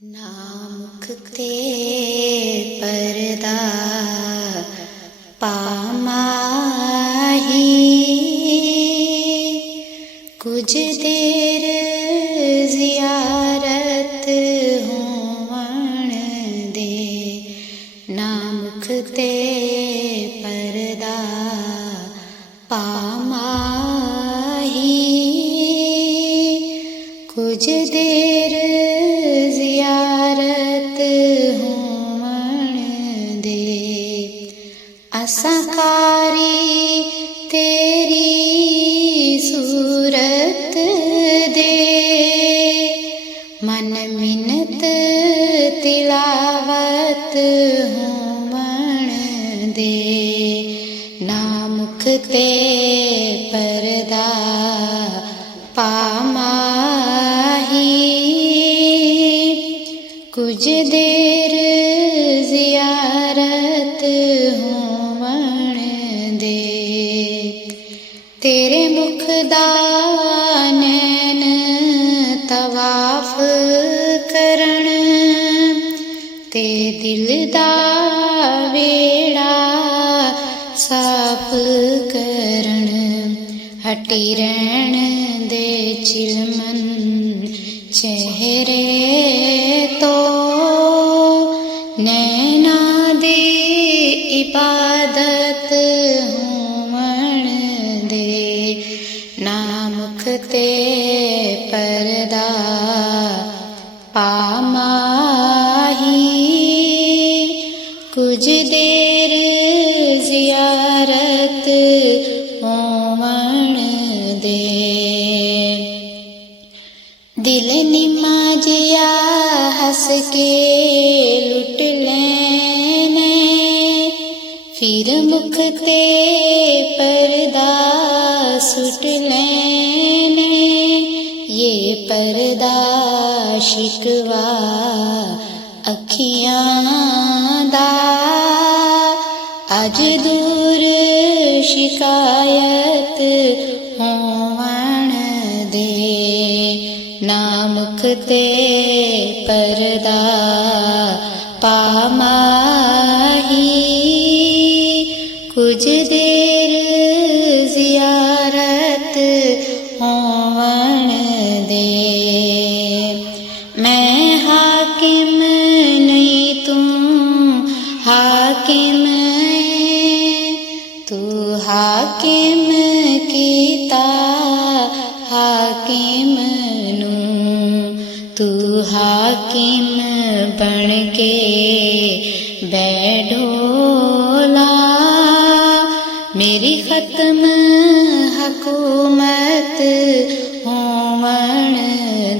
नामुख ते परदा पामाही, कुछ देर जियारत होवण दे। नामुख ते परदा पामाही, कुछ देर जियारत होवण दे। असाकारी तेरी सूरत दे, मन मिन्नत तिलावत होवण दे। नामुख ते परदा पामाही, कुछ देर जियारत होवण दे। तेरे मुख दा नैन तवाफ करन, ते दिल दा वेड़ा साफ करन। हटी रहन दे चिलमन चेहरे तो, नैना दी इबादत होवण दे। नामुख ते परदा पामाही, कुछ देर जियारत होवण दे। दिल निमा जिया हस के लुट लैने, फिर मुख ते परदा सुट लैने। ये परदा शिकवा अखियां दा, अज दूर शिकायत होवण दे। नामुख ते परदा पामाही, कुछ देर जियारत होवण दे। मैं हाकिम नहीं तू हाकिम है, तू हाकिम कीता हाकिम नू। तू हाकिम बन के बैठोला, मेरी खत्म हकूमत होवण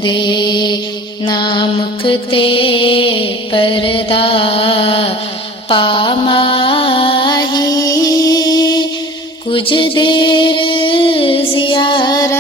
दे। नामुख ते परदा पामाही, कुछ देर जियारत